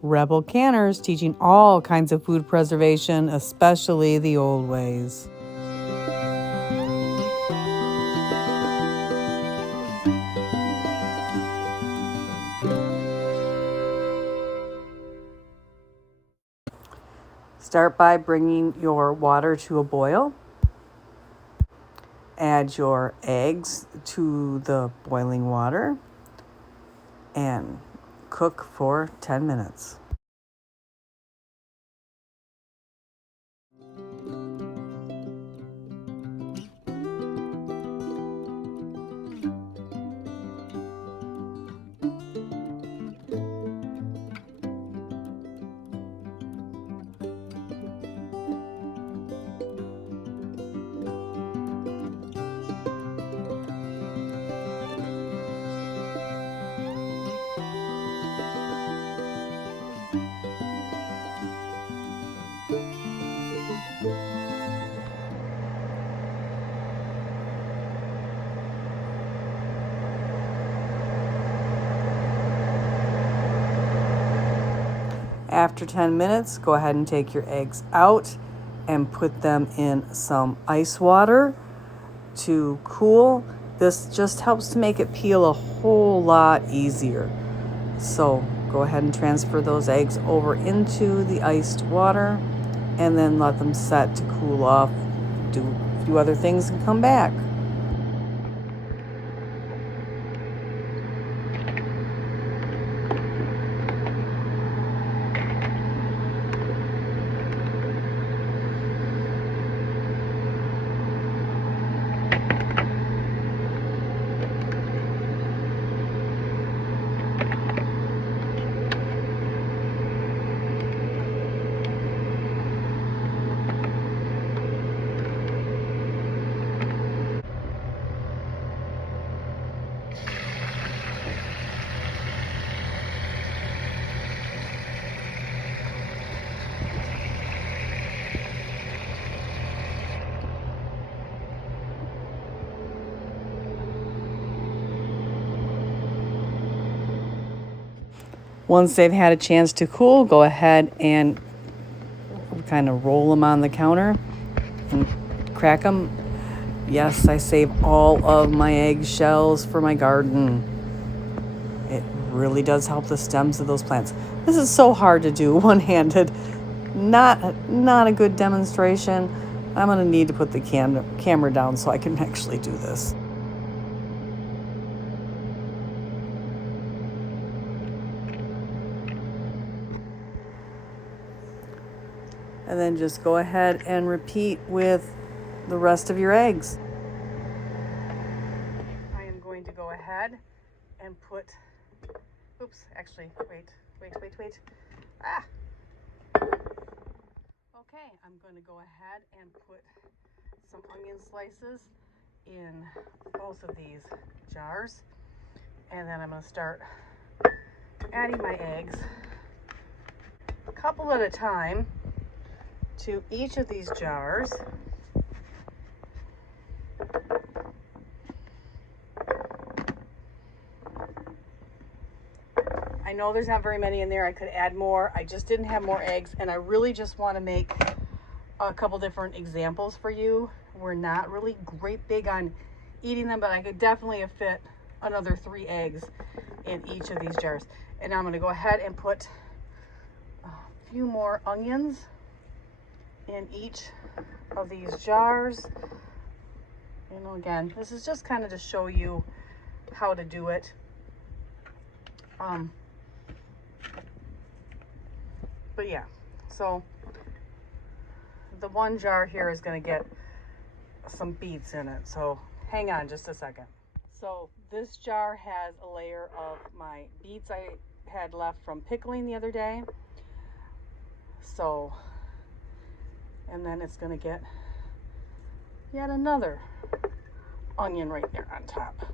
Rebel canners teaching all kinds of food preservation, especially the old ways. Start by bringing your water to a boil. Add your eggs to the boiling water and cook for 10 minutes. After 10 minutes, go ahead and take your eggs out and put them in some ice water to cool. This just helps to make it peel a whole lot easier. So go ahead and transfer those eggs over into the iced water and then let them set to cool off. Do a few other things and come back. Once they've had a chance to cool, go ahead and kind of roll them on the counter and crack them. Yes, I save all of my egg shells for my garden. It really does help the stems of those plants. This is so hard to do one-handed. Not a good demonstration. I'm going to need to put the camera down so I can actually do this. And then just go ahead and repeat with the rest of your eggs. I am going to go ahead and put, wait. Okay, I'm going to go ahead and put some onion slices in both of these jars. And then I'm going to start adding my eggs a couple at a time to each of these jars. I know there's not very many in there. I could add more. I just didn't have more eggs, and I really just want to make a couple different examples for you. We're not really big on eating them, but I could definitely have fit another 3 eggs in each of these jars. And now I'm going to go ahead and put a few more onions in each of these jars. You know, again, this is just kind of to show you how to do it. But yeah, so the one jar here is going to get some beets in it. So hang on just a second. So this jar has a layer of my beets I had left from pickling the other day. So, and then it's going to get yet another onion right there on top.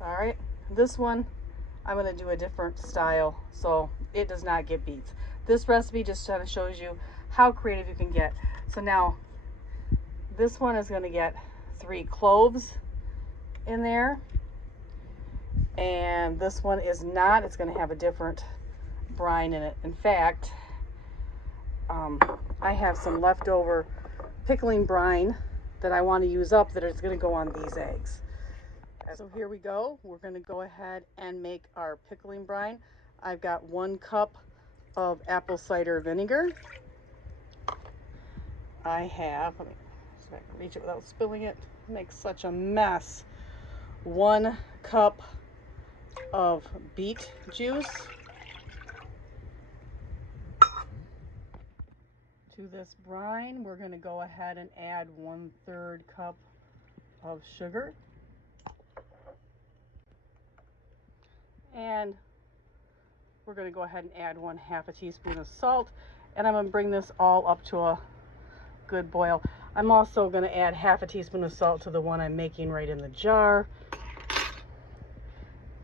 All right, this one I'm going to do a different style so it does not get beets. This recipe just kind of shows you how creative you can get. So now this one is going to get 3 cloves in there, and this one is not. It's going to have a different brine in it. In fact, I have some leftover pickling brine that I want to use up that is going to go on these eggs. So here we go. We're going to go ahead and make our pickling brine. I've got 1 cup of apple cider vinegar. I have, let me see if I can reach it without spilling it. It makes such a mess. 1 cup of beet juice. To this brine, we're going to go ahead and add 1/3 cup of sugar. And we're going to go ahead and add 1/2 teaspoon of salt. And I'm going to bring this all up to a good boil. I'm also going to add 1/2 teaspoon of salt to the one I'm making right in the jar,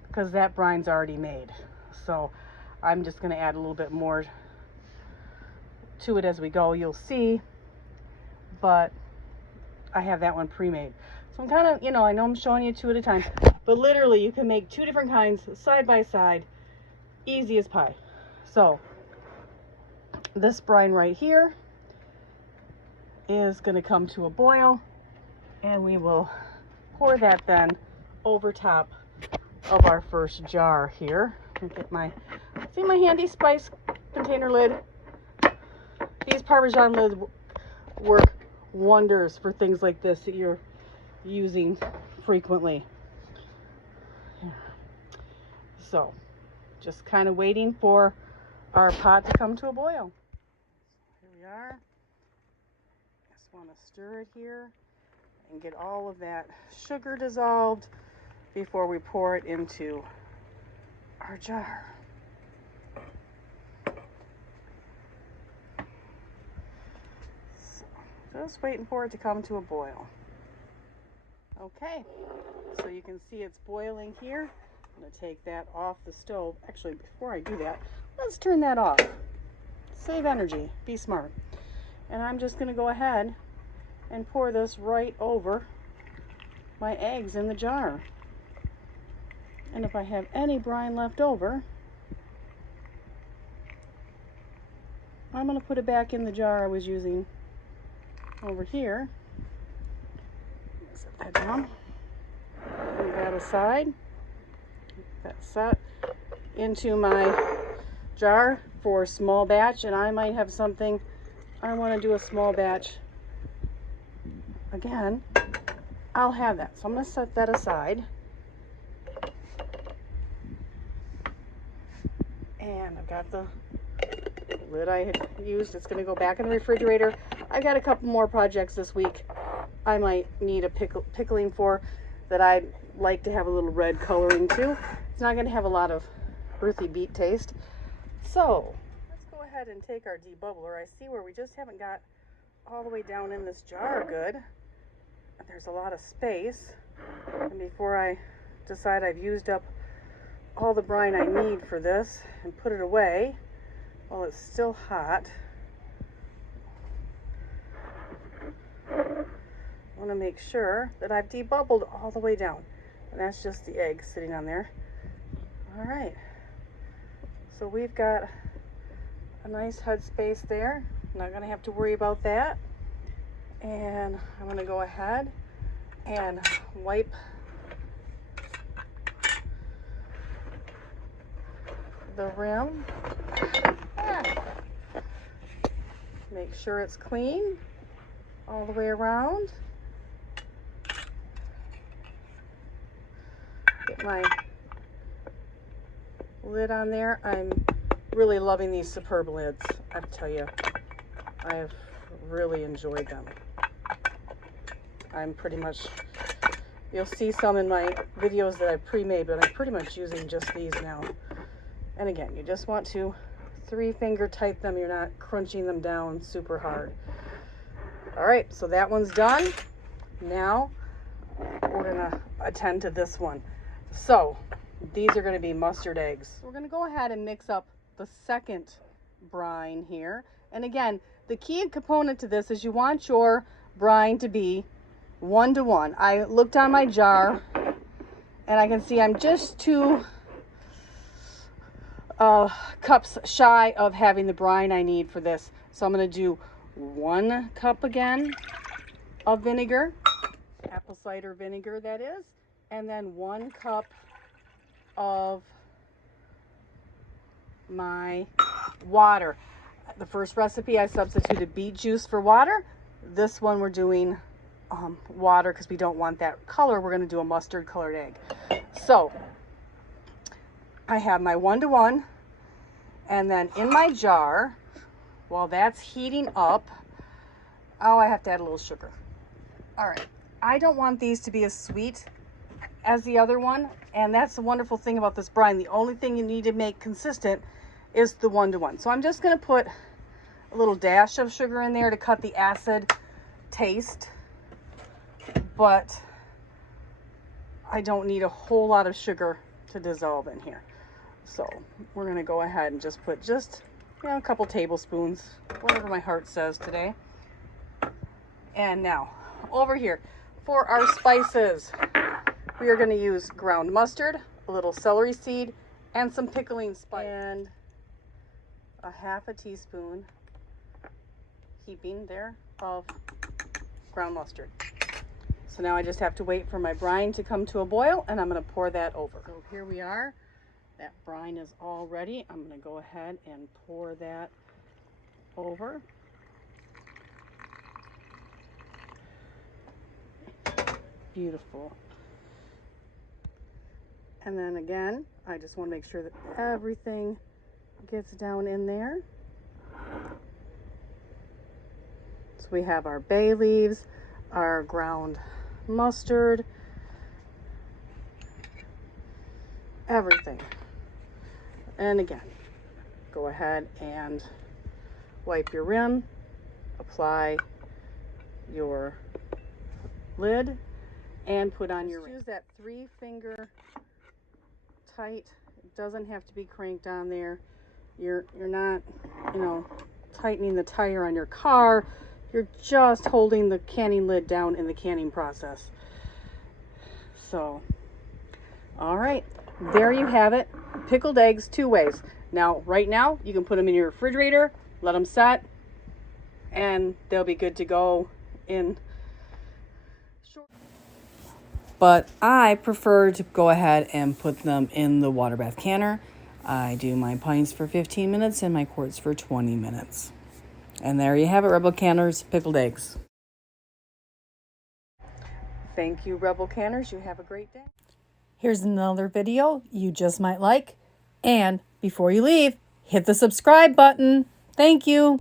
because that brine's already made. So I'm just going to add a little bit more to it as we go, you'll see, but I have that one pre-made. So I'm kind of, you know, I know I'm showing you 2 at a time, but literally you can make 2 different kinds side by side, easy as pie. So this brine right here is going to come to a boil, and we will pour that then over top of our first jar here. Get my, see my handy spice container lid. These Parmesan lids work wonders for things like this that you're using frequently. So just kind of waiting for our pot to come to a boil. Here we are. Just want to stir it here and get all of that sugar dissolved before we pour it into our jar. So just waiting for it to come to a boil. Okay, so you can see it's boiling here. I'm going to take that off the stove. Actually, before I do that, let's turn that off. Save energy, be smart. And I'm just going to go ahead and pour this right over my eggs in the jar. And if I have any brine left over, I'm going to put it back in the jar I was using over here. Set that down. Move that aside. That set into my jar for a small batch, and I might have something I want to do a small batch again. I'll have that. So I'm going to set that aside. And I've got the lid I had used. It's going to go back in the refrigerator. I've got a couple more projects this week I might need a pickling for that I'd like to have a little red coloring to. It's not going to have a lot of earthy beet taste. So let's go ahead and take our debubbler. I see where we just haven't got all the way down in this jar good. There's a lot of space. And before I decide I've used up all the brine I need for this and put it away while it's still hot, I want to make sure that I've debubbled all the way down. And that's just the egg sitting on there. All right. So we've got a nice head space there. I'm not going to have to worry about that. And I'm going to go ahead and wipe the rim. Make sure it's clean all the way around. Get my lid on there. I'm really loving these Superb lids. I have to tell you, I have really enjoyed them. I'm pretty much, you'll see some in my videos that I pre-made, but I'm pretty much using just these now. And again, you just want to 3-finger tight them. You're not crunching them down super hard. All right, so that one's done. Now we're gonna attend to this one. So These are going to be mustard eggs. We're going to go ahead and mix up the second brine here. And again, the key component to this is you want your brine to be 1-to-1. I looked on my jar and I can see I'm just 2 cups shy of having the brine I need for this. So I'm going to do 1 cup again of vinegar, apple cider vinegar that is, and then 1 cup of my water. The first recipe I substituted beet juice for water. This one we're doing water because we don't want that color. We're going to do a mustard colored egg. So I have my 1-to-1, and then in my jar, while that's heating up, oh, I have to add a little sugar. All right, I don't want these to be as sweet as the other one, and that's the wonderful thing about this brine. The only thing you need to make consistent is the 1-to-1. So I'm just going to put a little dash of sugar in there to cut the acid taste, but I don't need a whole lot of sugar to dissolve in here. So we're going to go ahead and just put a couple tablespoons, whatever my heart says today. And now over here for our spices, we are going to use ground mustard, a little celery seed, and some pickling spice, and a half a teaspoon heaping there of ground mustard. So now I just have to wait for my brine to come to a boil, and I'm going to pour that over. So here we are. That brine is all ready. I'm going to go ahead and pour that over. Beautiful. And then again, I just want to make sure that everything gets down in there. So we have our bay leaves, our ground mustard, everything. And again, go ahead and wipe your rim, apply your lid, and put on your rim. Use that 3-finger tight. It doesn't have to be cranked on there. You're not, tightening the tire on your car. You're just holding the canning lid down in the canning process. So, all right, there you have it. Pickled eggs 2 ways. Now, right now, you can put them in your refrigerator, let them set, and they'll be good to go in short. But I prefer to go ahead and put them in the water bath canner. I do my pints for 15 minutes and my quarts for 20 minutes. And there you have it, Rebel Canners pickled eggs. Thank you, Rebel Canners. You have a great day. Here's another video you just might like. And before you leave, hit the subscribe button. Thank you.